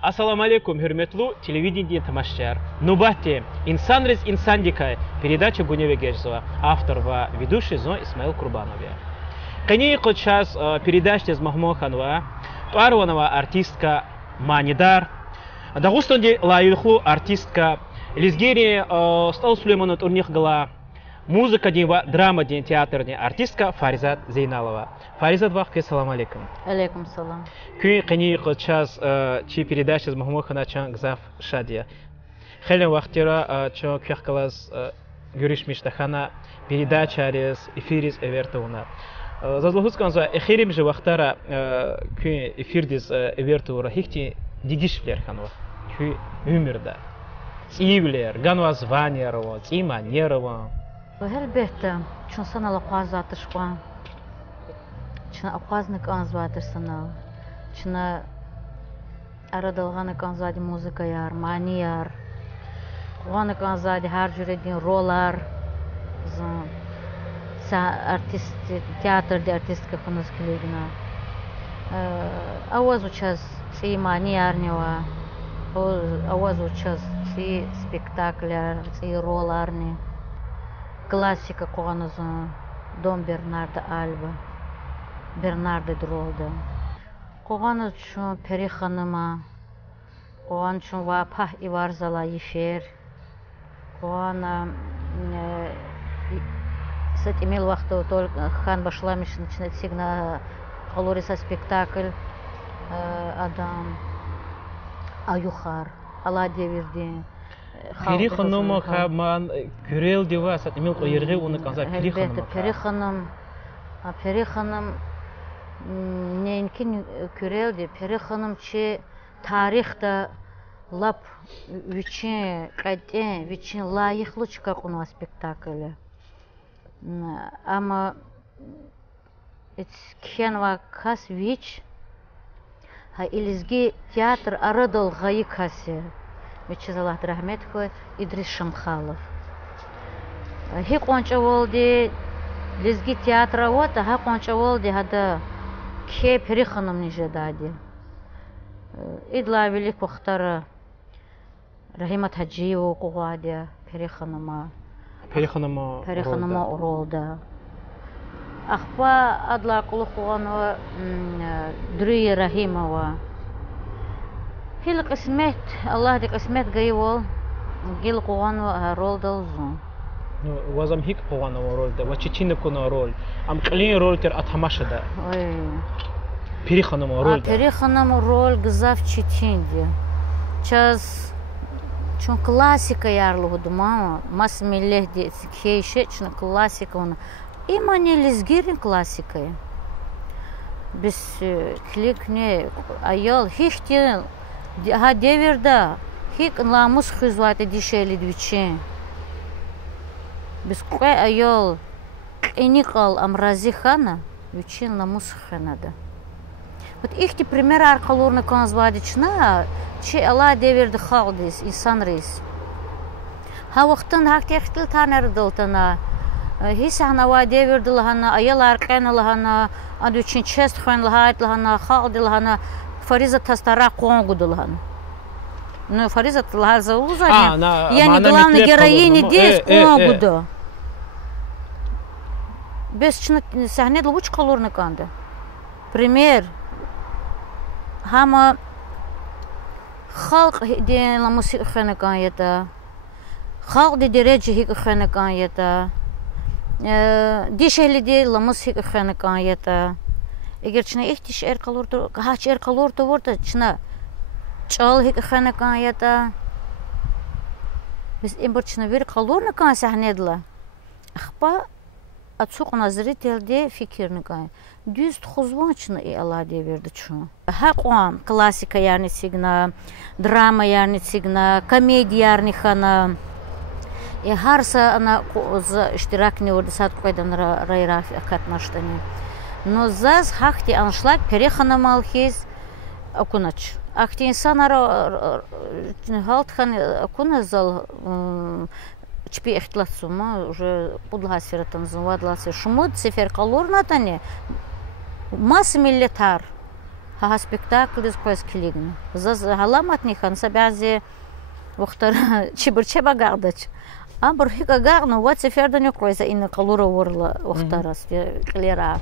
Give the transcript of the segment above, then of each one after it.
Ассаламу алейкум, хурметлу телевидение тамашачылар. Нубате «Инсан рез инсан дикай» передача Бунева Герзова, автор ва ведущий Зо Исмаил Курбанове. Конечно, сейчас передача с Махмоханова, парванова артистка Манидар, Дагустанде лаюхлу артистка Лизгери стал Сулейманут Урнихгала, музыка дева, драма день театрный артистка Фаризат Зейналова. Фаризат вахке, салам алейкум. Алейкум салам. Кюй конечно час чи передача с Махмохана чан гзав шадия. Хелен вахтера чо кюхкалас Гюриш Миштахана передача рез эфирис эвертуна. Зазлохускан за эфирим же вахтара кюй эфирдис эвертура хихти дигишлер ханва. Кюй умерда. Цивлер, ганва званерова, циманерова. Elbette, چون سنا لقازاتش قان، چون أقازنك أنزواتر سنا، چون أردلغانك أنزادي موسيقى يار، ماني يار، قوانك أنزادي هر جوردين رولار، زن، سا أرتست تياتر دي أرتست كخنوز كليجنا، أوازو چاز سي ماني يار نوا، أوازو چاز سي سبيكتاكل سي رولار ني. Классика коганызы Дон Бернардо Альба, Бернардо Дролда. Коганыз чун Пери ханыма, коган чун вапах иварзала ефер, коган сет имел вахту только хан башламиш начинает сигна колориса спектакль Адам Аюхар, Аладья Вердин. Пери ханым хабман күрел дева сат имел койерге уны канза Пери ханым. Пери ханым ненкин күрел де Пери ханым че тарихта лап вичин кайтен вичин лайыхлычка куну спектакль. Ама кхенва кас вич ха илизги театр арадал гайкасе. Мечезалат рахметхой Идрис Шамхалов. Хи конча волди лизги театра вот, а конча волди хада ке Пери ханым нижедади. Идла велик похтара Рахимат Хаджиева кугадия Пери ханыма. Пери ханыма уролда. Ахпа адла кулу куганова Дрия Рахимова. Хил قسمت الله دي قسمت جايول جيل قوانو رول دلزون. وازم هيك قوانو رول ده وچچين كونو رول. ام قلين رول تر اتماشدا. Пери ханым рол. Пери ханым рол гзав чечин де. Час чун классика ярлыгы дума, мас миллех де хейше чун классика он. Имани лизгирин классикой. Без клик не аял хихтин. ها دیورده هیچ ناموس خیزوات دیشلی دوچه بس که ایال اینیکال امرازی خانه دوچه ناموس خانه ده. Вот их те пример аркалурны канзвадична, че ала دیورده خالدیس انسان ریس. ها وقتن هاک تختل تانر دلتنا. هیچ هنوا دیورده لهنا ایال ارکان لهنا ادوچین چست خان لهایت لهنا خالد لهنا. Фариза тастара конгудулхан. Ну Фариза лаза узани. Я не главная героиня здесь конгуду. Бесчно сахнет луч колорный канда. Пример. Хама халк де ла мусик ханакан ята. Халк де дереджи хик ханакан ята. Дишели де ла мусик ханакан ята. Eğer çına ihtiş erkalordu, haç erkalordu vardı çına çal hik xana kan yata. Biz imbir çına bir kalorna kan sahnedla. Axpa açıq nazarı telde fikirni kan. Düz xuzvan çına Allah diye verdi çuna. Haqam klassika yani signa, drama yani signa, komediya yani xana. Harsa ana за iştirak ne orada saat koydan rayra katnaştani. Но заз хахти аншлаг Пери ханым алхиз акунач. Ахти инсанар халтхан акуназал чпи эхтласума уже подлга сфератан завадлася шумут сефер калорнатане мас миллетар ها سبيكتاكل دز كويس كليجن زز هلامتني خان سبعزي وختار شبر شبا قاعدتش أمبر هيك قاعدنا وات سفردني كويس إن قلورة ورلا وختارس كليرا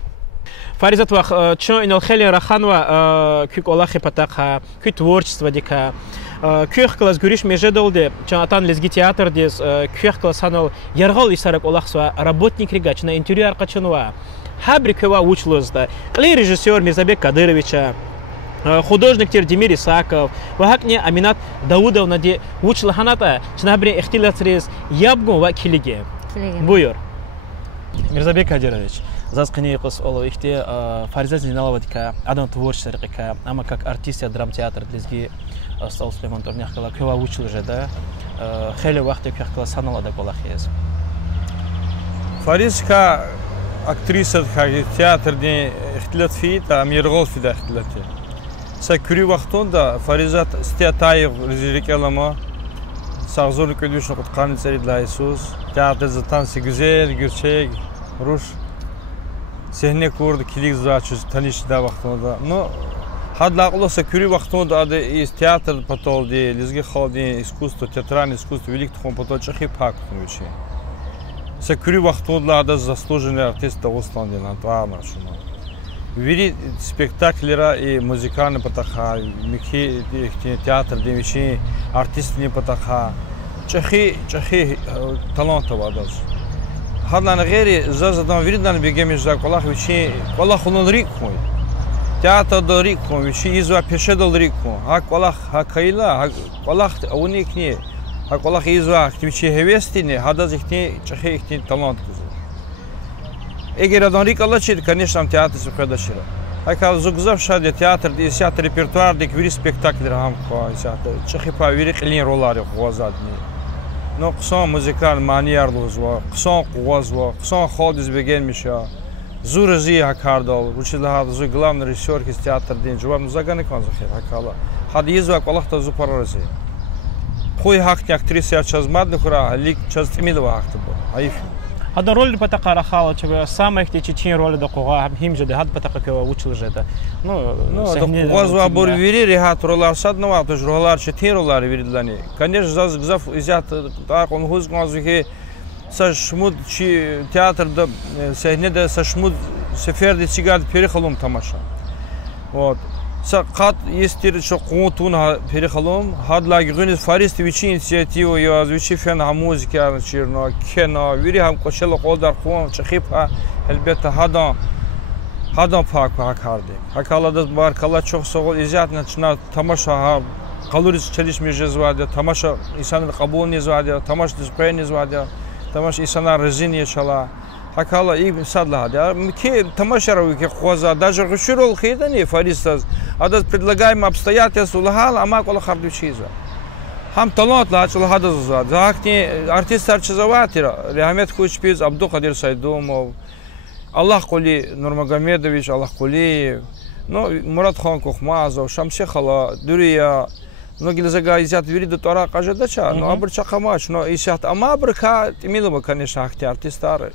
Фаризат вах чё инал хели раханва кюк олахи патаха кю творчество дика кюх класс гуриш межедолде чанатан лезги театр дес кюх класс ханал яргал исарак олахсва работник ригач на интерьер качанва хабрикова учлозда кли режиссер Мирзабек Кадыровича художник Демир Исаков вахакне Аминат Даудовна де учла ханата чнабри ихтилацрез ябгу ва килиге буйор Мирзабек Кадырович Заскани кос оло ихте Фаризат Зейналова дика адам творчество река ама как артист драм театр лезги стал Сулейман Торнях кала кова учил же да хеле вахте как класс санала да колахез Фаризка актриса театр не ихтилат фи та миргол фи да ихтилат са күри вақтонда Фаризат стеатаев резерикелама сагзор көлүш куткан царит ла Иисус театр затан си güzel гүрчек руш сехне курд килик зачуз таниш да вақтонда но хадла уласа күри вақтонда ада из театр потолди лизги холди искусство театральное искусство велик тхон потол чахи пак нучи са күри вақтонда ада заслуженный артист Дагыстан на туама шума вири спектаклера и музыкальный потаха мики театр демичи артист не потаха чахи талантова даж хадна غيري زازدان вириддан бегемиш за колахвичи колахун рикхой театр до рикхой вичи изва пешедол рикхой ха колах ха кайла ха колах уникни ха колах изва вичи хевестини хада зихни чахи ихни талант Эгер адан рикала чид, конечно, театр се предашира. Ака зугзав шаде театр, театр репертуар, дик вири спектакль рамко, чахи па вири қилин ролари хуазадни. Но қсон музыкал манияр лузва, қсон хуазва, қсон ходиз беген миша. Зур зи хакардал, учила зу главный режиссер из театр дин, жуар музаганы кан захир хакала. Хад изва колахта зу парарази. Хуй хакни актриса чазмадны хура, лик час тимилова хакта бо. Аиф. هذا رول بتاعك رخالة شو سامع تيجي رول دقوقا هم جد هذا بتاعك كوا وشل جدا دقوقا زوا بور ويري ريحات رولا صاد نوع تجرولار شتين رولار ويرد لاني كنيش زاز غزاف إزيات تاقون هوز قازو هي سشمود شي تياتر ده سهنة ده سشمود سفر ده سيجاد بيري خلوم تماشا вот سقط يستير شو قوتون بيري خلوم هاد لاقي غني فارس تبيشين إنسياتيو ياز ويشي فين هموزيكا شيرنا كنا ويري هم قشلة قدر قوم شخيبها البيت هذا فاك هكاردي هكالا ده بارك الله شو سوول إزيات نتشنا تماشا ها قالوريس تشليش ميجزواده تماشا إنسان القبول نزواده تماشا دزبين نزواده تماشا إنسان الرزين يشلا هكالا إيه صادله هذا كي تماشا روي خوازا даже غشرول خيدني فارستاز هذا предлагаем обстоятельства лахал ама кола хардучиза هم талант лачул هذا زاد زاكني артист арчизаватира Рахмет Кучпиз Абдул Кадир Сайдумов Аллах Кули Нурмагомедович Аллах Кулиев ну Мурат хан Кохмазов Шамши Хала Дурия многие лезага изят вириду тора каждача но абр чакамач но исят ама абрка тимилова конечно ахти артистар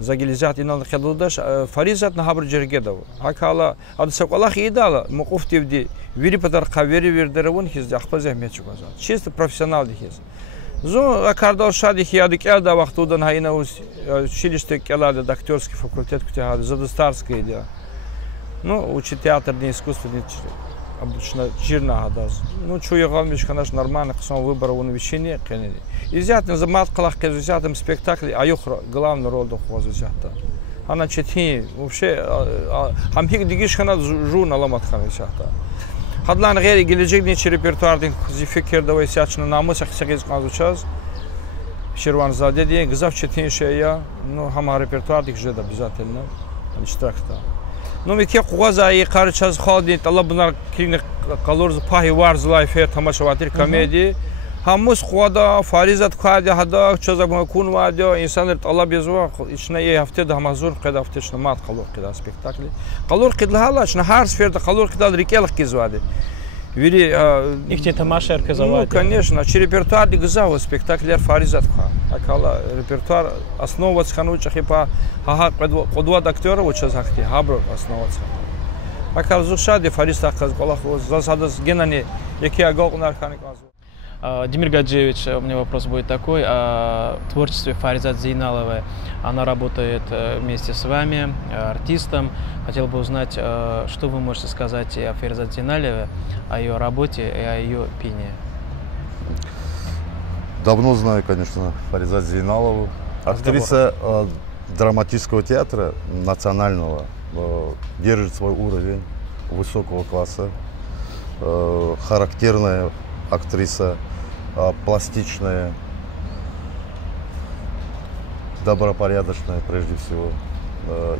زاجلزات إن الله خلودش فريزات نهابر جرجدوا هكالا هذا سوق الله خيدالا موقف تبدي ويري بدر قويري ويردرون هيز أخبزه ميتشو كذا شيست بروفيشنال هيز زو أكاردال شادي خيادك ألدا وقتودن هاينا وس شيلشتك ألدا دكتورский факультет كتير هذا زاد ستارسكي ده ну учить театр не искусство не обычно жирно адаз ну чуя галмиш конечно нормально ксон выбора у новичения кенели изятым замат калах кезятым спектакль аюхра главный роль дохваз изята она чети вообще хамхиг дигиш хана журналам атхан изята хадлан гери гележегний репертуардин зификер давай сячна намыс ахсагез казучас Ширванзаде де гзав чети шея ну хама репертуардик жеда обязательно штрафта ну ми ке қуғаза и қарчаз халди талаб бунар кине қалорз пахи варз лайфер тамашаватир комедии хамус қуада фаризат қади хада чоза кун вадио инсанер талаб язва ична е хафте да хамазур қед хафте чна мат қалор қеда спектакли қалор қед лала чна хар сферда қалор қедал рикелх кизвади вири ихте тамашер казавади ну конечно чи репертуар ди гзава спектаклер фаризат ха акала репертуар основываться хануча хипа ха қудва актера учаз хахти хабро основываться Акалзу шади Фариста Казкалаху засадас генани якия галкунархани казу. Демир Гаджиевич, у меня вопрос будет такой о творчестве Фаризат Зейналовой. Она работает вместе с вами, артистом. Хотел бы узнать, что вы можете сказать о Фаризат Зейналовой, о ее работе и о ее пении. Давно знаю, конечно, Фаризат Зейналову. Актриса драматического театра национального, держит свой уровень высокого класса, характерная актриса, пластичная, добропорядочная прежде всего,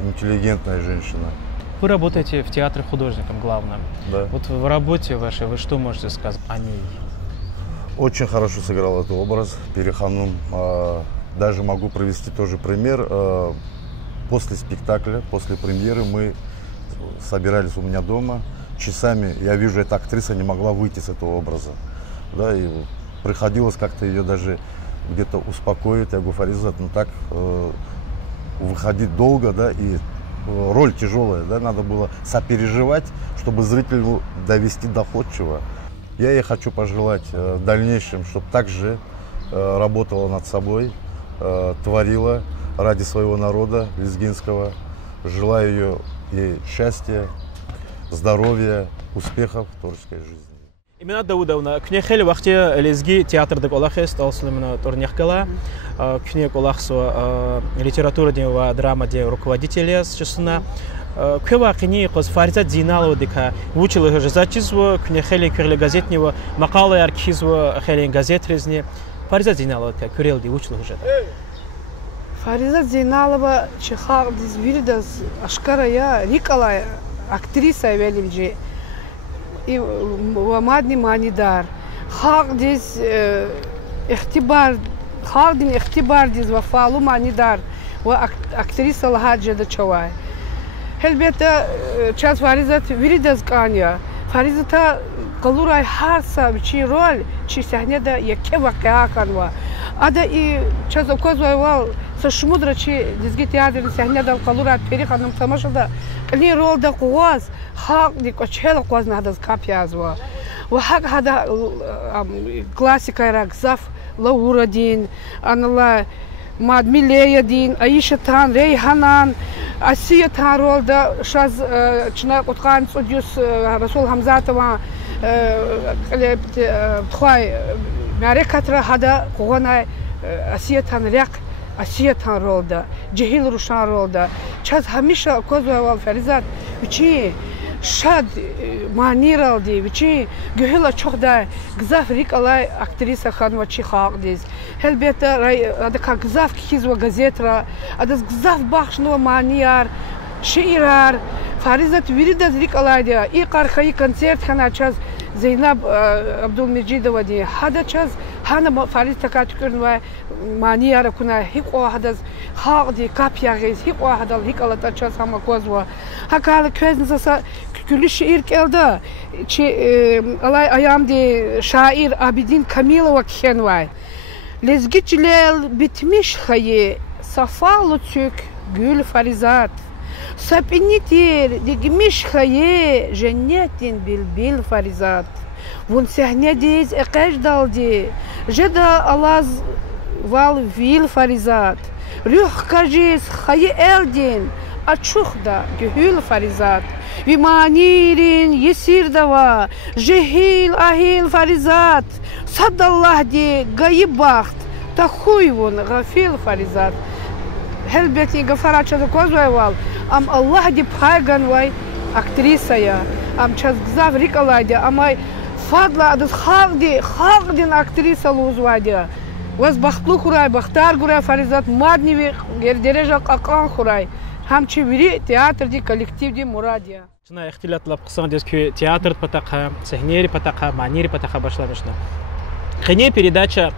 интеллигентная женщина. Вы работаете в театре художником главным. Да. Вот в работе вашей вы что можете сказать о ней? Очень хорошо сыграл этот образ Переханум. Даже могу привести тоже пример. После спектакля, после премьеры мы собирались у меня дома. Часами я вижу, эта актриса не могла выйти с этого образа. Да, и приходилось как-то ее даже где-то успокоить. Я говорю, Фаризат, ну так выходить долго, да, и роль тяжелая, да, надо было сопереживать, чтобы зрителю довести доходчиво. Я ей хочу пожелать в дальнейшем, чтобы также работала над собой, творила ради своего народа лезгинского. Желаю ей счастья, здоровья, успехов в творческой жизни. Имена Даудовна, кне хели вахте лезги театр деп олахест, алсулымына турнехкала, кне олахсу литература дева драма де руководителя с часына. Кне вахини коз Фаризат Зейналова дека учила жазачизво, кне хели керле газетнево, мақалы архизво хели газет резне. Фаризат Зейналова ка көрелди учила жа. Фаризат Зейналова чихар дизвирдас ашкарая рикала актриса велимжи. И вамадни манидар. Хак диз ихтибар, хардин ихтибар диз вафалу манидар. Ва актриса лахаджа да чавай. Хелбета час Фаризат виридас каня. Фаризата калурай харса чи роль чи сахнеда яке вакиа канва. Ада и час оказывал со шмудра чи дизги театр сахнеда калурай Переханум тамашада. Кли роль да куаз хак ди кочел куаз надас капязва. Ва хак хада классика ракзаф лаурадин анала Мадмилея дин, Аиша Тан, Рейханан, Асия Тан роль да шаз чина куткан судьюс Расул Хамзатова, тхай Марекатра хада кугана Асия Тан ряк, Асия Тан роль да, Джихил Рушан роль да, час хамиша козуевал Фаризат, учи шад манирал ди, учи гюхила чохда, гзаф рикалай актриса ханва чихак диз. Хелбета ада как гзаф хизва газетра, ада гзаф бахшнова манияр, шиирар. Фаризат виридаз рикалай ди, и кархаи концерт хана час Зейнаб Абдулмеджидова ди, хада час хана Фариз така чукернва манияра куна, хиква хадаз хак ди капьягиз, хиква хадал хикалата час хама козва. Hakala köznesa külü şiir geldi. Alay ayamdi şair Abidin Kamilova kenvay. Lezgicilel bitmiş hayı, safalı tük gül Farizat. Sapinitir digmiş hayı, cennetin bilbil Farizat. Vun sahnediz eqaj daldi, jeda alaz val vil Farizat. Rüh kajiz hayı eldin, Açuqda gühül Farizat. Vimanirin yesir dava, jehil ahil Farizat. Sadallah di gayib baxt, tahuyvun gafil Farizat. Helbeti gafara çazı kozvayval, am Allah di paygan vay aktrisaya, am çaz gzav rikalaydi, ama fadla adız xalqdin aktrisa luzvaydi. Vaz baxtlu xuray, baxtar guray Farizat, madnivi gerdereja qaqan xuray. Хамчи вири театр ди коллектив ди Мурадия. Чына ихтилатлап кысан дес ки театр патака, сахнери патака, манери патака башламышна. Хене передача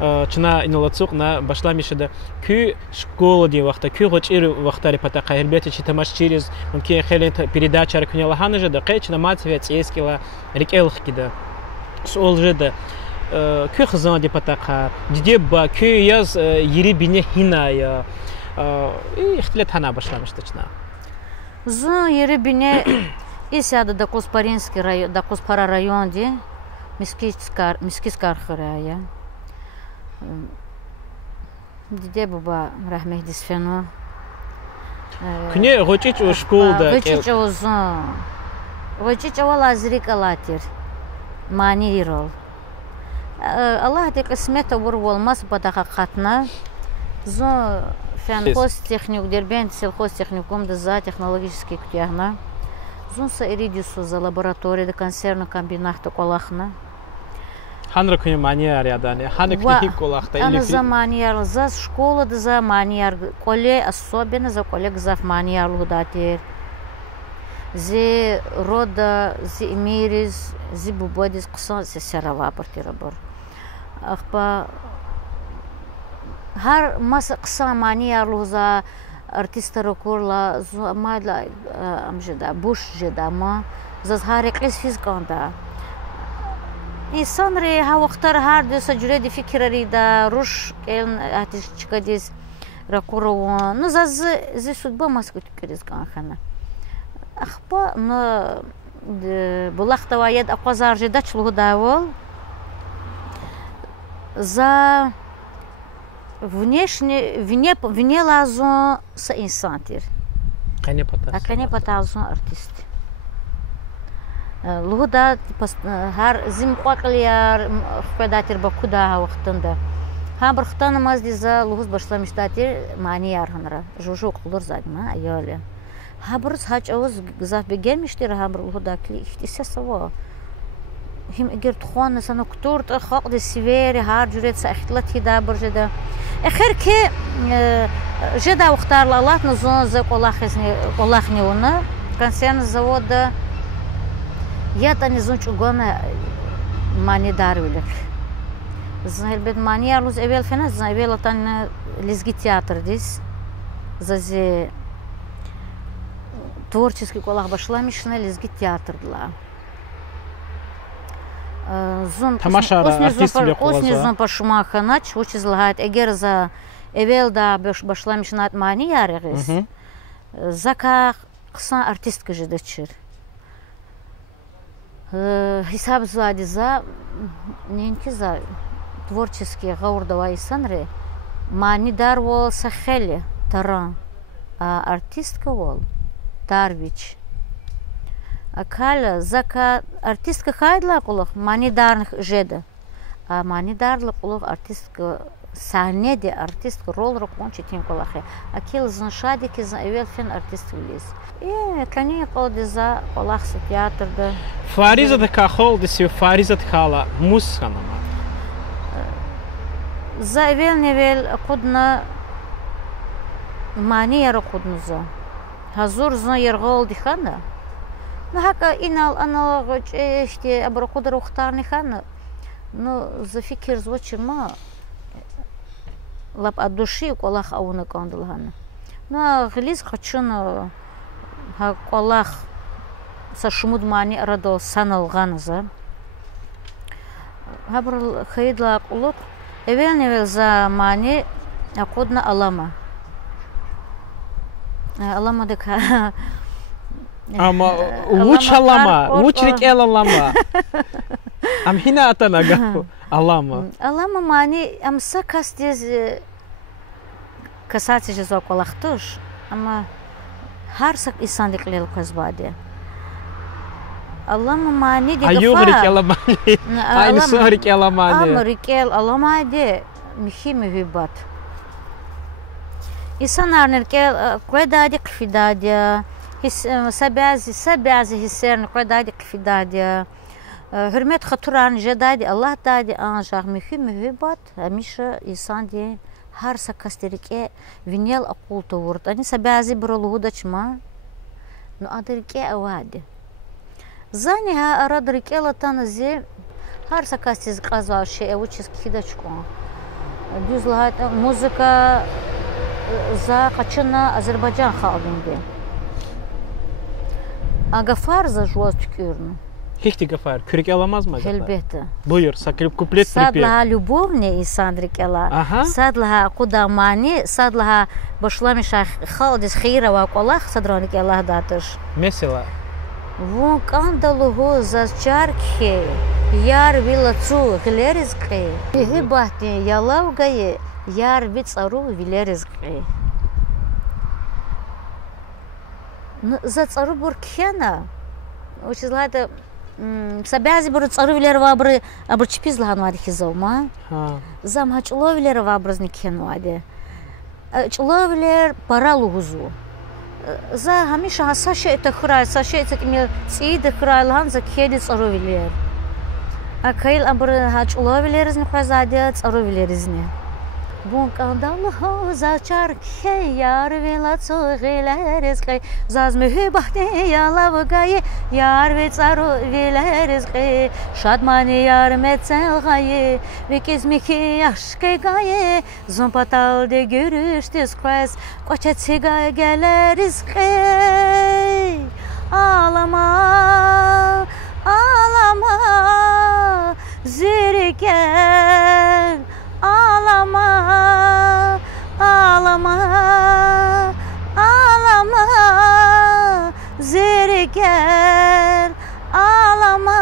чына инолацук на башламышда ки школа ди вахта, ки гочир вахтари патака, элбете чи тамаш через мумкин хелен передача ркуняла ханажа да кайчна мацвет эскила рикелхкида. Сол жеда ки хызан ди патака, дидеба ки яз ири бине хиная. И ихтилат хана башламышты чына. Зын ери бине Исяда да Куспаринский район, да Куспара район, де Мискискар хырая. Диде буба рахмет дисфено. Кне гочич у школда. Гочич озон. Гочич вала зрикалатир. Манирол. Аллах де кисмета бурвол мас бадаха хатна. Зо фенхозтехник дербен сельхозтехникум да за технологический ктяхна. Зон са иридису за лаборатория да консервный комбинат колахна. Ханра кне манияр ядане. Ханра кне колахта или. Она за манияр, за школа да за манияр. Коле особенно за коллег за манияр лудатер. Зи рода, зи имирис, зи бубодис кусан се серава партирабор. Ахпа هر مس قسمانی ارلوزا ارتیست رو کرلا مادلا امجدا بوش جدا ما زز هر قیس فیز کنده انسان ری ها وقتر هر دو سجوری دی فکر ری دا روش کن اتش چکدیس را کرو نو زز سود با ماسکت کریز کن خانه اخبا نو بلخت واید اقوازار جدا چلو داول за вне лазон с инсантир. Кане потазон артист. Луда хар зим қоқлияр федатир бакуда вақтында. Хабрхтан мазди за лугус башла миштатир манияр ханра. Жужу қулур задма айоле. Хабрс хач ауз гзаф бегемиштир хабр луда кли ихтиса сава. هم اگر تخوان سنو کتورت خاق دی سویری هر جوریت ساختلت هدا برجدا اخر که جدا وقتار لالات نزون ز قلاخنی ونا کنسرن زود یا تانی زون چوگان مانی دارویلک زهر بد مانی ارلوز اول فناس زن اول تان لزگی театр دیس زازی творческий قلاخ باشلا میشنه لزگی театр دلا Осни зон пашмаха нач, учи злагает эгер за эвелда башла мишнат мани ярегис. Зака ксан артистка же дочер. Хисаб злади за ненки за творческие гаурдова исанре мани дар вол сахели таран, а артистка вол тарвич. Акаля зака артистка хайдла кулах манидарных жеда, а манидарлы кулах артистка сахнеде артистка рол рокончи тем кулахе. Акил заншадики за эвелфен артист влез. Кани колди за кулахса театр да. Фариза да кахол да си фариза тхала мусханама. За эвел невел кудна мания рокуднуза. Хазур зна ергол дихана. هكا إنال أنا رج إشتي أبرو قدر وختارني خان نو زفكر زوجي ما لب أدوشي وقلاخ أونا كاندل هان نو غليز خدشنا ها قلاخ سشمود ماني أردو سنة الغانزة هبر خيد لا قلوك إبل نبل زماني أقودنا ألاما ألاما دكا Ama uç alama, uçrik el alama. Am hina atana gapo alama. Alama mani am sakas diz kasatı ceza kolaktuş ama her sak insanlık lel kazbade. Alama mani de Ayugrik alama. Aynı sohrik alama de. Amrik el alama de mihi mühibbat. İnsanlar nerkel koydadi kfidadi. سبعزي هسير نقعد دادي قفدادي هرمت خطران جدادي الله دادي أنجاق مهبات هميشه إنسان دي هر سكستريكي فينيل أقول تورت أني سبعزي برلوه دچما نو أدريكي أوادي زاني ها أراد ريكيلا تانزي هر سكستيز قازوا شيء أوچيز كيدا چكون ديوز لهات موسيقى за قچنا Азербайджан خالدين دي Agafar za juaz tükürünü. Hiç gafar. Kürek alamaz mı? Elbette. Buyur. Saklip kuplet pripet. Sadlaha любовне İsandrik ela. Sadlaha kudamani. Sadlaha başlamışa xaldis xeyra ve kolak sadranik Allah datır. Mesela? Вон кандалого зачарки, яр вилацу глеризки, гибахти ялавгае, яр вицару вилеризки. За цару буркхена, очень злато, собязи буру цару вилерва абры чипиз лаханвади хизома. Зам хачуло вилерва абразнихенвади. Чуло вилер паралугузу. За هميشه ساشي تخرای ساشي تكمل سيد خرای لان زكيدي صرو ويلير اكيل امبر هاچ الله ويليرز نخوازاديت صرو ويليرزني بون قندال ها زاچار كي يار ويلا صغيلرز كي زاز مهبحت يالا وغاي يار وي صرو ويلرز كي شادماني يار مetsel غاي ويكيز ميكي aşkı gaye zompatalde görüştüz kres koçetsiga geleriz key ağlama ağlama zirken ağlama ağlama ağlama zirken ağlama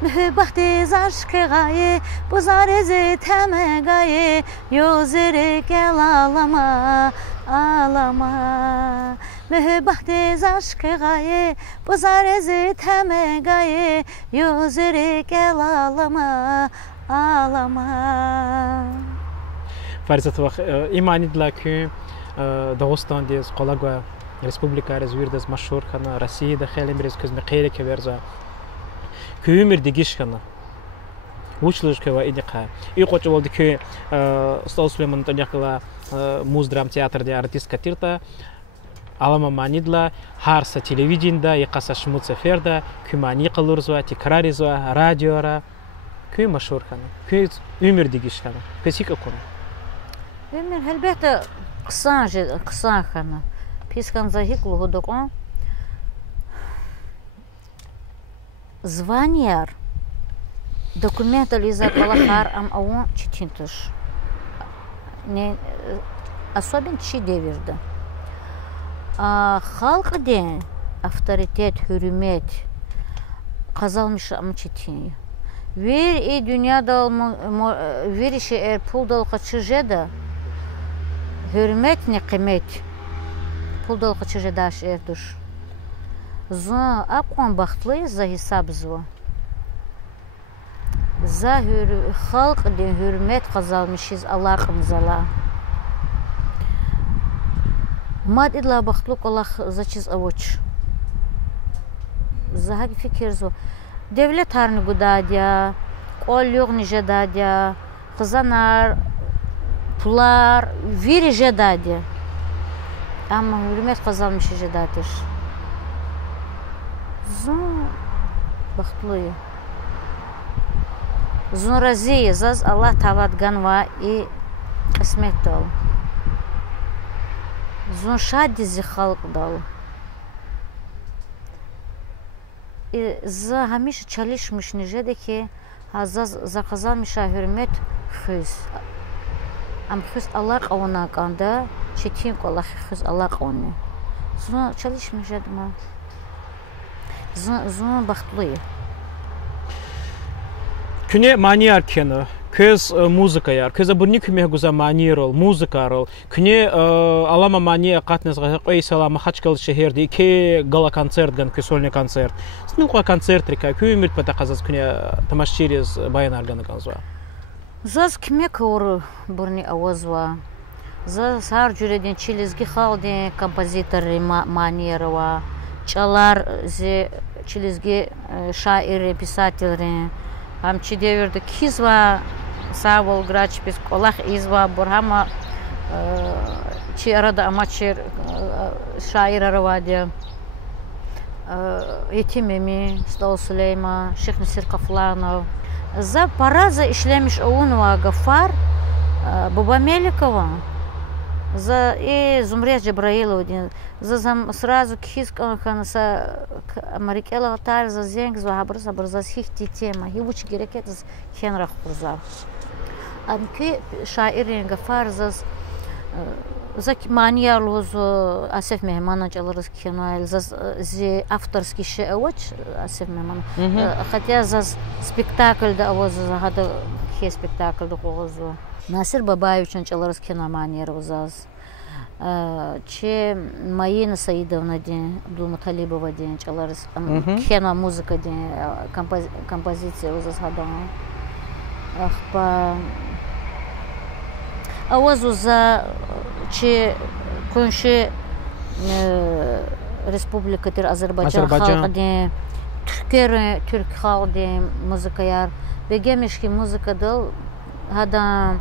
mühibahtiz aşkı gaye buzarezi teme gaye yozirken ağlama ağlama mühibahtiz aşkı gaye buzarezi teme gaye yozirken ağlama ağlama. Farzatva imanidla ki Dağıstan diye Qolaga Respublika razvirdes mashhur khana Rossiyada xeyli mirez ko'zmi qeyri keverza kümür digish khana Училышка ва идика. И хочу волди ки Стол Сулейман Танякла муз драм театрде артистка тирта алама манидла харса телевиденда и қаса шмуца ферда кümani qılırza tikrarиза радиора кü машhur khana кü ömür digish khana kesik okunu ömür elbette kısa khana piskan zahik lugodokon званиер документализа палахар ам аун читинтуш не особенно чи devirde halk de авторитет hürmet kazanmış am çitin ver dünyada ver işe pul dal kaçıjeda hürmet ne kıymet pul dal kaçıjeda şerduş за акон бахтлы за хисап зво за халк ден hürmet kazanmışız Allah kımzala мад идла бахтлук Allah зачиз авоч за хак fikir зво devlet harni gudadya kol yok nijedadya kızanar pular veri jedadya ama hürmet kazanmışız jedadır Зун бахтлые. Зун разие заз Аллах тават ганва и кисмет дал. Зун шадизи халк дал. И за хамиш чалишмиш нижеде ки азаз заказалмиша hürmet хыз. Ам хыз Аллах қавна канда читин Аллах хыз Аллах қавне. Зун чалишмиш жадма. Зун бахтлые. Küne maniyar kena, köz muzika yar, köz abunni küme guza maniyarol, muzikarol. Küne alama maniya qatnaz qoy salama Xachkal şehirde iki gala kontsert gan kösolni kontsert. Snin qoy kontsert rika kümürt pata qazaz küne tamashchiriz bayan argana kanzwa. Zaz küme kor burni awazwa. Zaz sar jureden çilizgi xalde kompozitor maniyarwa. Çalar зе çilizgi şairi, pisateleri, hamçı devirde kizva, savol graç pis kolak izva, burhama çi arada amaçır şair aravadya, Yetimemi, Stol Süleyman, Şeyh Nasir Kaflanov. За parazı işlemiş oğunva Gafar, Baba Melikova. За и Зумрет Джабраилов за сразу кискан са Марикела тар за зенг за хабр за сихти тема и уч герекет з хенрах курза анки шаирин гафар за Зак мания лозу Асеф Мехмана чаларыз кино, зи авторский шеоч Асеф Мехман. Хотя за спектакль да воз хада хе спектакль да лозу. Насир Бабаевич чаларыз кино мания розаз. Че Маина Саидовна день, Абдулмуталибова день чаларыз кино музыка день, композиция розаз хада. Ахпа Авазу за че конше республика тир Азербайджан халқы түрк халқы музыкаяр бегемешки музыка дал хада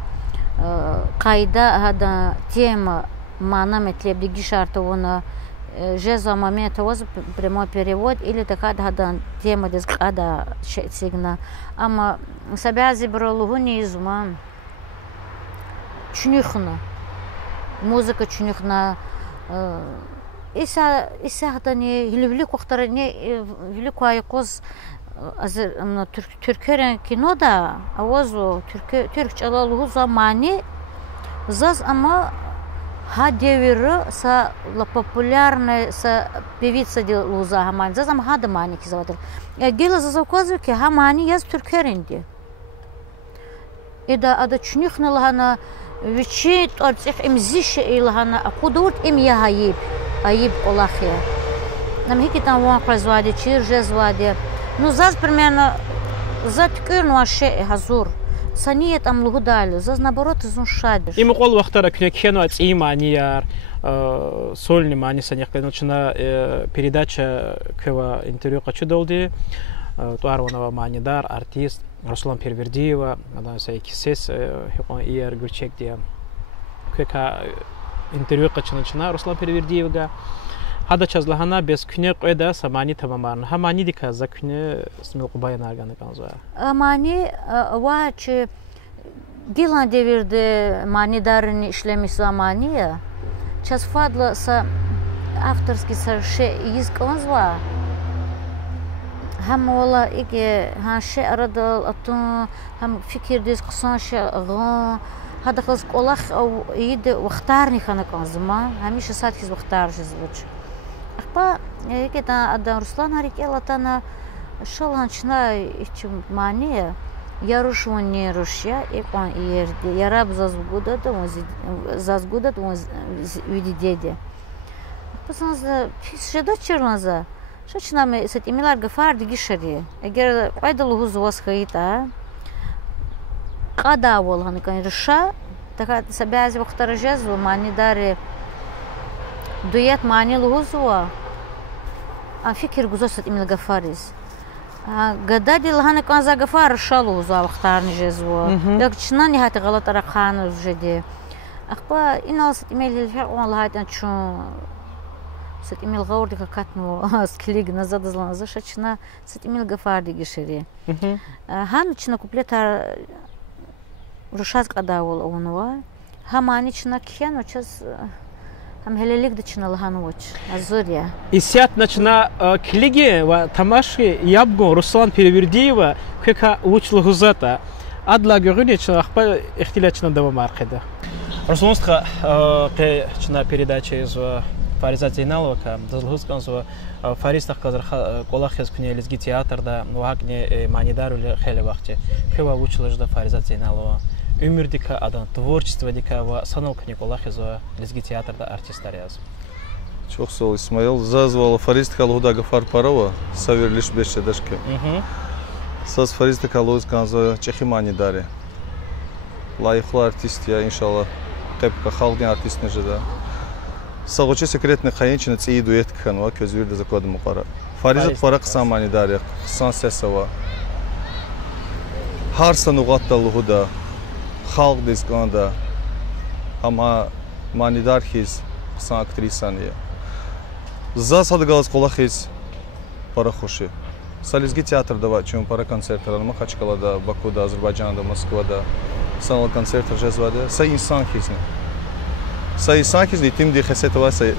кайда хада тема мана метле беги шартована жеза момента воз прямой перевод или такая хада тема дес хада сигна ама сабязи бролугуни изма чунихна музыка чунихна иса хатани велик вахтарне велик айкоз азер түркерен кинода авазу түрк чалалугу замани заз ама хадевиры са ла популярная са певица делуза хаман заз ама хадамани кизаватыр гела зазавказу ки хамани яз түркеренди ида ада чунихна лахана вичит арцих имзише илхана акудурт им я аиб олахия нам хики там вон производи чирже звади ну заз примерно за ткерну аше хазур сания там лугудали заз наоборот изнушадиш им қол вақтара кнекхену ат иманияр сольни мани санях начина передача кева интервью хочу долди туарванова манидар артист Руслан Первердиева, она сайкисес, хипон иер гурчек де, кека интервью качначна Руслан Первердиева, хада чазлахана без кне қойда самани тамамарн, хамани дика за кне смел кубайнарганы канзуа. Мани вачи гилан деверде манидарни ишлеми замания, час фадла са авторский сарше изканзуа. هم والله إيجي هالشيء رد الأطن هم فكر ديس قصان شيء غا هذا خلاص قلاخ أو يد واختارني خانك عزمان هميش ساعات كيس واختار جزوج أخبا إيجي تا أدا رسلان هاريك يلا تانا شال هنشنا إيش معنيه يروش وني روشيا إيقان يردي يراب زاز جودة ويدي ديدي بس أنا شدة شرنازا Шачнаме с этим милар гафар дигишари. Эгер айдалу гузвас хаита. Када волган конечно. Така сабязи вахтаражезу мани дари дует мани лугузва. А фикир гузос с этим гафарис. Гадади лхана канза гафар шалу за вахтарни жезу. Так чна не хата галат рахан жеди. Ахба инал с этим милар он лхайта чу с этим илгаурди какатну склиг назад зланза шачна с этим илгафарди гишери ханчна куплета рушаз кадавол онва хаманична кхену час хам хелелик дична лхануч азурия исят начна клиги ва тамаши ябго Руслан Первердиева кека учла гузата адла гөрүнечна ахпа ихтилачна давам аркеда Русланстха чна передача из Фаризат Зейналова, Дазлгусканзова, Фаристах Казар Колахес Кнелизги театрда, Нуагне Манидаруле Хелевахте, Кева училась да Фаризат Зейналова. Умер дика, адан творчество дика, санал Колахезова, Лизги театрда артистариаз. Чохсол Исмаил, зазвала Фаристка Луда Гафар Парова, Савер лишь бешче дашке. Саз Фаристка Лузганзова, Чехи Манидари. Лайхла артист, я иншалла, Кепка Халгин артист не жда. Сагочи секретный хаинчина ци дуэт кханва көзүрдө закладым мукара. Фаризат фарак самани дарик, сан сесава. Харсан угатталугуда, халк дисканда. Ама манидар хиз сан актрисания. За садгалас колахиз парахоши. Сализги театр дава, чем пара концертера, Махачкалада, Бакуда, Азербайджанда, Москвада. Санал концерт жезваде. Са инсан хизне. Санкиз не тим дихесетова са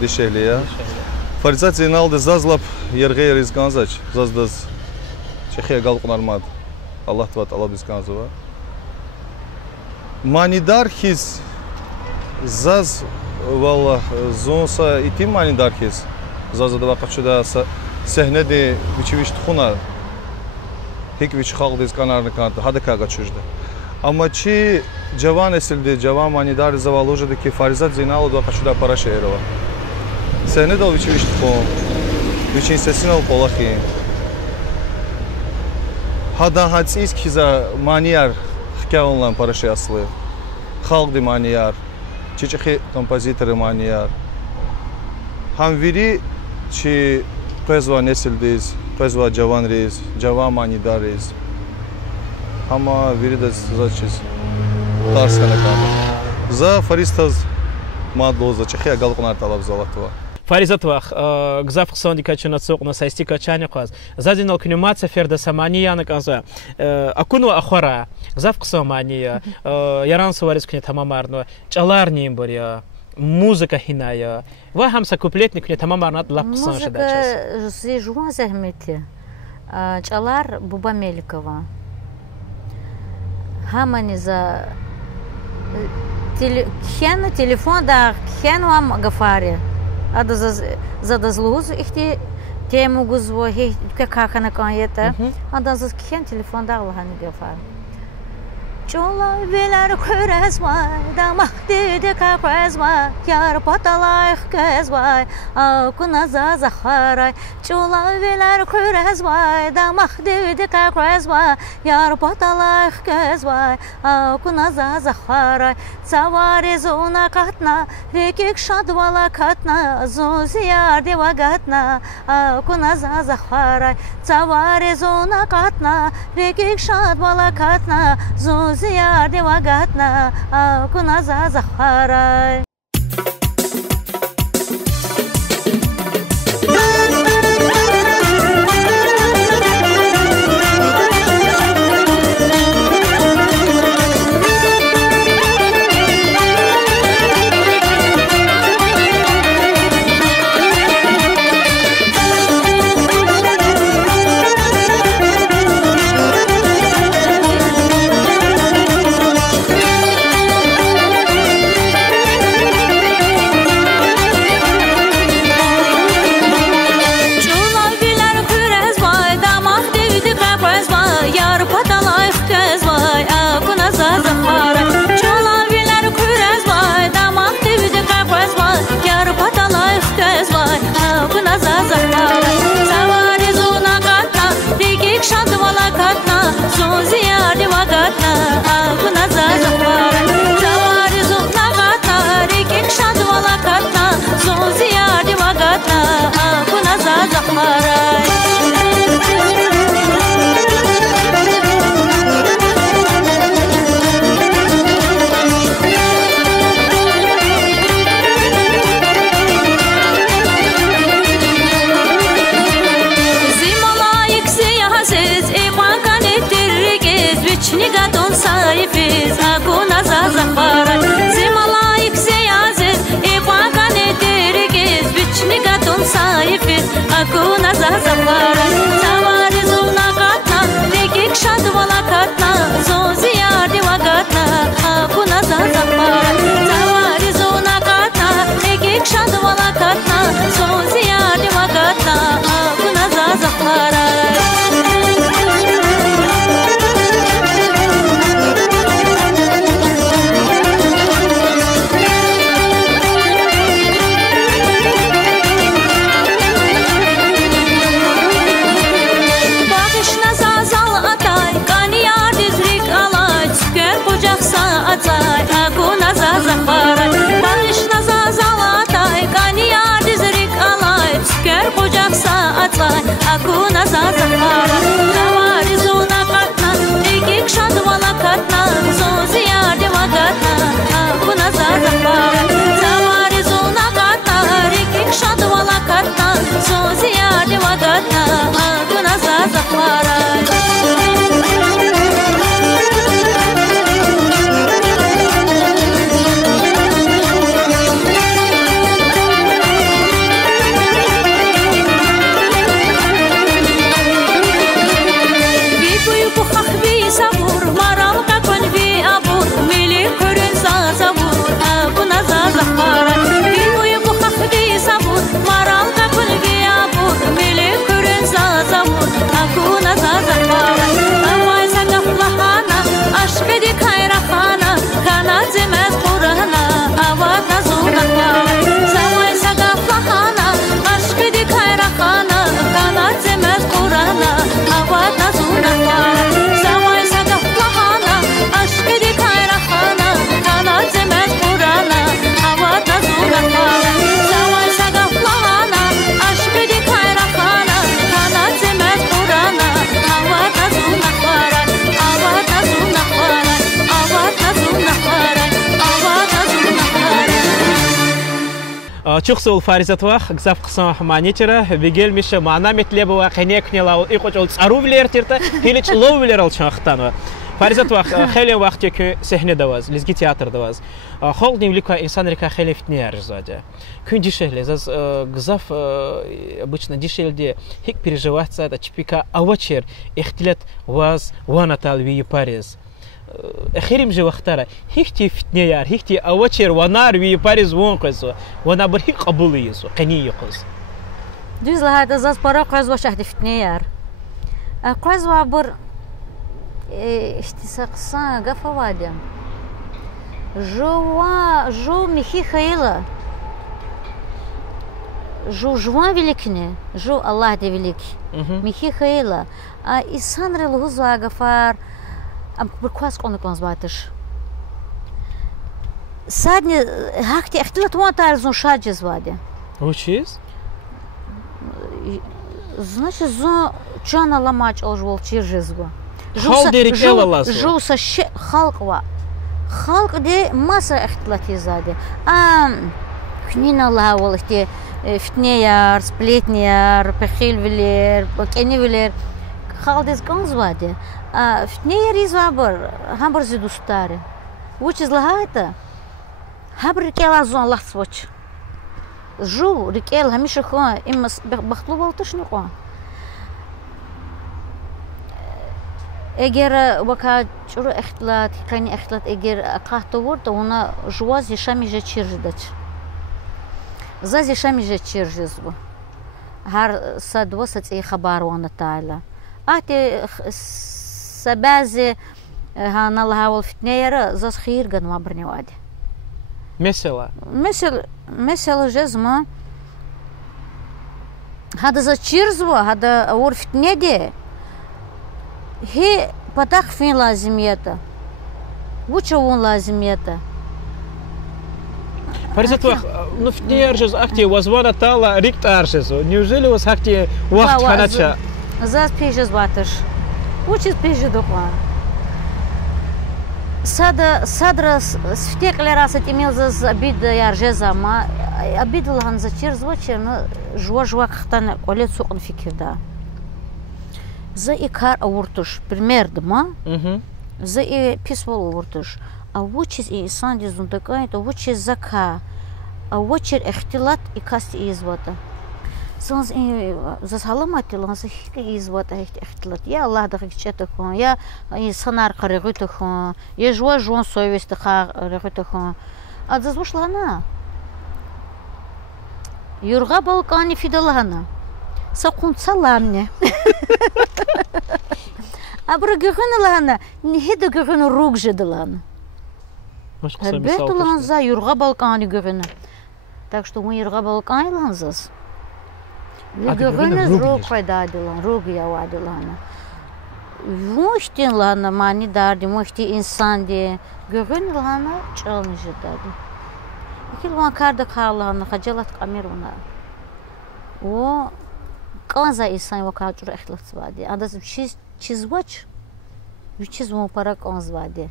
дешевлия. Фаризат Зейналды зазлап ергейр из Ганзач, заздаз Чехия галқунармад. Аллах тват Аллах из Ганзова. Манидар хиз Zaz valla zonsa itim mani darkes. Zazada vaqtçıda səhnədə biçiviş txuna. Hek biç xalqdız kanarını kantı hada kaga çüjdə. Amma çi cavan nesildə cavan manidar zavalojada ki Farizat Zeynalov vaqtçıda para şehrova. Səhnədə biçiviş txun. Biçin səsinə polaxi. Hada hatsis ki za maniyar xkavonlan para şeyaslı. Xalqdı maniyar. Çiçi kompozitoru maniyar. Hamviri çi qezva nesildiz, qezva cavan reis, cavan manidar reis. Ama viri de zaçiz tarskana kamı. За Фаристаз мадлоза чехия галқонар талаб залатва. Фаризатвах гзаф хсонди качана цоқна сайсти качани қаз. Задинал кинемация ферда саманияна каза. Акуну ахора гзаф хсомания яран суварис кне тамамарно чаларним боря. Музыка хиная. Ва хамса куплетник не тамамарнат лап хсон шадачас. Музыка зижуа захмети. Чалар Буба Меликова. Хамани за телефон да кен вам гафари. Ада за дазлуз ихти тему гузво хе как на канета. Ада за кен телефон да лахани гафар. Çola veler körez vay, damak dedi kakrez vay, yar patalayık kez vay, akuna zazaharay. Çola veler körez vay, damak dedi kakrez vay, yar patalayık kez vay, akuna zazaharay. Savari zona katna, rekik şadvala katna, zoziyar deva gatna, akuna zazaharay. Savari zona katna, rekik şadvala katna, ziyade vagatna akuna zazaharay. Akuna zazaharay, savari zona katna, rekik shadvala katna, zoziyar deva gatna. Akuna zazaharay, savari zona katna, rekik shadvala katna, zoziyar deva gatna. Akuna zazaharay. Akuna zazaharay, savari zona katna, rekik shadvala katna, zoziyar deva gatna. Akuna zazaharay, savari zona katna, rekik shadvala katna, zoziyar deva gatna. Akuna zazaharay. Sabur maral kakon vi abur milik körün sa sabur akuna чухсул фаризатвах гзав ксан маничера бигел миша мана метлебова кенекнела икочол царувлер тирта хилич ловлер алчахтанва фаризатвах хелен вахте ки сехне даваз лизги театр даваз хол дневлика инсан река хелефтнер зоде күн дишеле заз гзав обычно дишелде хик переживаться это чпика авачер ихтилат ваз ванатал ви парис خيرم جو اختاره هيكتي فتنيار هيكتي اوتشر ونار وي باريس وون قصو وانا بري قبوليسو قني يقص دوز لهذا زاز برا قز وشهد فتنيار قز وعبر اشتساقسان قفا وادم جو ميخي خيلا جو جوان великне جو الله دي великий ميخي خيلا إسانر الهزوا قفار بركواس قونكون زباتش سادني هاكتي اختلت وان تعرضون شاجز زواده وشيز значит зо чана ламач алжвол чиржезго жуса халква халк де масса اختلاتي زاده خنينا لها والله فتنيار سبليتنيار بخيل فيلير بكني فيلير خالدز قنزواده فتنيار يزابر همبر زدوستاره وش زلهايته هبر ركيل زون الله سوتش جو ركيل هميشه خو اما بخلو بالتش نقوا اگر وكا چرو اختلاط كاني اختلاط اگر قحط ورد ونا جواز يشامي جه چيرجدچ زاز يشامي جه چيرجزبو هر صد وسط اي خبر وانا تعالى اتي سبازي هانا لها والفتنير زاز خير قد ما برني وادي مثلا جزمة هذا زاز چيرزبو هذا ور فتنير دي هي بتاخ فين لازميته وشون لازميته فرزت نفتني أرجز أختي وزوانا تالا ريكت أرجز неужели у вас أختي وقت خناتشا زاز بيجز باتش وشيز بيجز دقوان صدر سفتيك لراسة إميل زاز أبيد يارجزا ما أبيد لهن زاتشيرز وشير جوا خطان قوليت سوق نفكر ده за икар ауртуш пример дма за и писвол ауртуш а вучис и санди зундакай то вучис зака а вучер ихтилат и каст извота сонс и за саламати ланс хик извота ихтилат я аллах да хичета хон я и санар карыгыта хон я жон совесть карыгыта хон а за зушлана юрга балкани фидалана سقون سلامني أبرا جهنا لهنا نهيد جهنا روج جدلنا البيت لهنا يرغب بالكاني جهنا تاكشتو مو يرغب بالكاني لهنزاس جهنا روج فايدا دلنا روج يا وادلنا مشتين لهنا ماني داردي مشتي إنسان دي جهنا لهنا چالني جدادي كل ما كارد خالهنا خجلت كاميرونا و قانزا إنسان وكاجر إختلاط زوادي. أدرس چیز وچ چیز مو پارا قانز زوادي.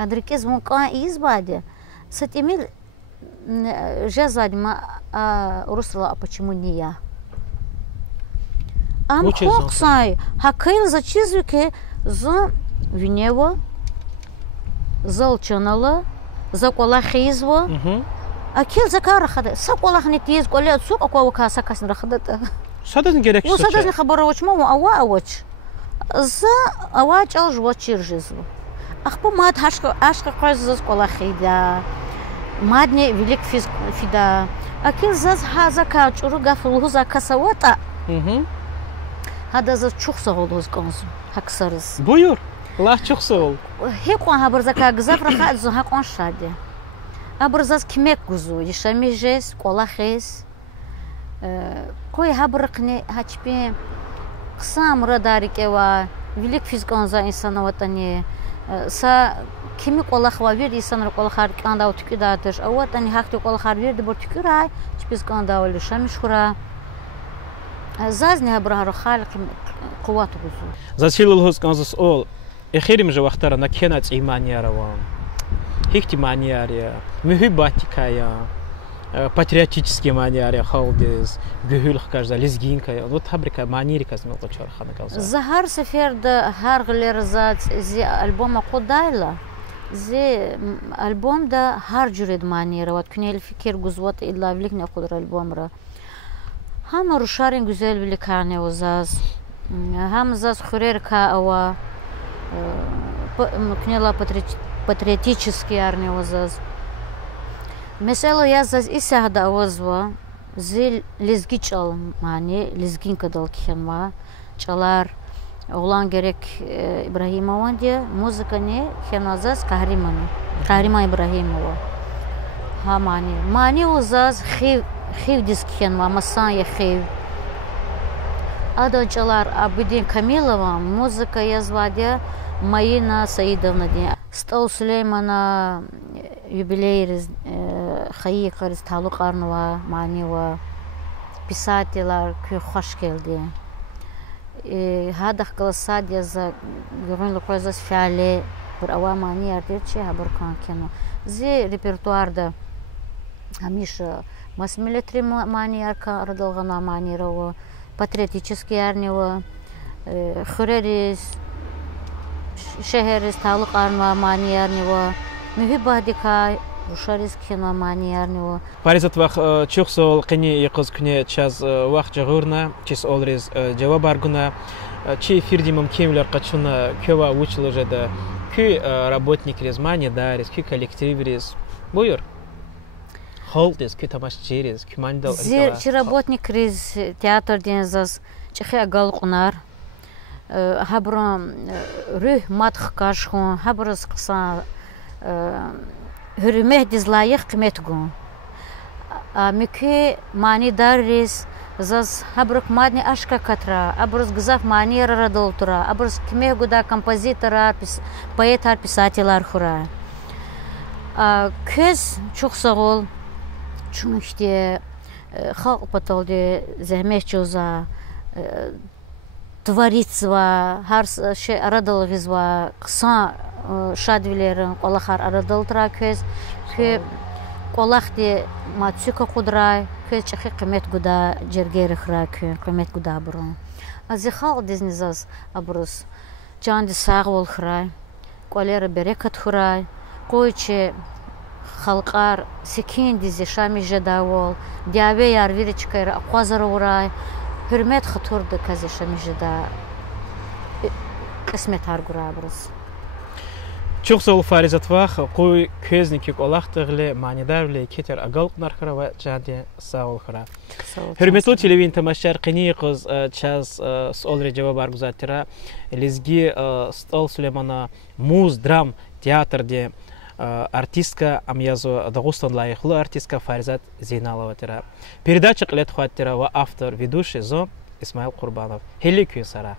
أدركز مو قان إيز زوادي. ستيميل جزادي ما رسلا почему не я. Ам хоксай хакайл за чизвике за винево за лчанала за колахизво. Акил закара хада. Саколах не тиз коле сук аква каса касн рахадата. Садазн герек что? Садазн хабарович маму ауч. За ауч ал жвачир жизу. Ахпа мад ашка қаз за колахида. Мадне велик фида. Акил заз хаза качуру гафлу за касавата. Хада за чухса голос консу. Хаксарс. Буюр. Лах чухсол. Хекон хабар за кагзаф раха за хакон шаде. أبرزاز كميك جزو يشاميجس كولاخيس كوي هبرقني هاتشبي قسام رداري كوا فيليك فيزكانزا إنسان وطني سا كمي كولاخ وابير إنسان كولاخار كاندا وتكيداتش أو وطني هاكتي كولاخار بير دبر تكيراي تشبيز كاندا ولا شاميش خورا زازني هبرها رخال قوات جزو زاسيل الهوس كانزاس أول إخيري مجا وقتها نكينات إيمانيا روان هيكتي مانياريا مهباتيكايا патриотические манеры, халдис, гюхюлх каждая, лезгинка. Вот хабрика манери казмел почар ханакалза. Захар сеферда харглерзат зи альбома кудайла. зи альбом да хар журед манера. Вот кнел фикер гузвот илла влик не кудр альбомра. Хам рушарин güzel великане озаз. Хам заз хурер ка ава кнела патриотический арни озаз. Mesela yazaz isahda avazva zil lezgi çal mani lezgin kadal khenma çalar oğlan gerek İbrahimova diye muzika ne khenazaz Kahriman İbrahimova ha mani ozaz khiv disk khenma masan ya khiv adan çalar Abidin Kamilova muzika yazva diye Mayina Saidovna diye Stol Süleymana юбилейриз хайыкарыз Талук Арнова манива писательлар күй хош келди. Хадах кылса деза гөрүн лукозас фиале бир ава мани артечи хабар канкено. Зи репертуарда хамиша масмилетри мани арка радалгана манирова патриотический арнева хурерис шехерис Талук Арнова мани арнева Mühibadika Ruşariz kino maniyarnivo. Parizat vaq чухсол qini iqız күне час vaq jagurna чис olriz jawab arguna чи фирдимам кемлер qachuna köva училжеда kü работник рез маниядарис kü коллектив рез. Buyur. Холдис kü tamaşçı rez kü mandal. Зир чи работник рез театр дензас чехи агалqnar. Habram rüh matx kaşxun habrız qısa hürmet dizlayıq qımetgun. Mükü mani darriz zaz habrık mani aşka katra, abrız gızaf mani radoltura, abrız kime guda kompozitorar, poetar, pisatelar xura. Köz çok sağ ol. Çünkü xalq patoldi zəhmət çoza творится, har şey aradılığız var, kısa şadvilerin kolakar aradıldıra köz, kö kolak de matsuka kudray, köz çakı kıymet guda cergeri xra kö, kıymet guda burun. Azı xalq diznizaz abruz, can di sağ ol xray, kolera bereket xray, koyçe xalqar sekin dizi şami jedavol, diabe yarviri çıkayır, aqvazar uray, hürmet xaturdu kazi şami jeda, ismet hargura abruz. Çok sağ ol Farizat vaq, qoy közniki olaqtığılı manidarlı keter agalqnar xira ve candiye sağ ol xira. Hürmetli televizyon tamaşar qini qız çaz olre cevap arguzatira lezgi Stol Süleymana muz dram teatr de артистка Амьязо Дагустан лайыхлы артистка Фаризат Зейналова тира. Передача қилет хуаттира ва автор ведущий Зо Исмаил Курбанов. Хелли күй сара.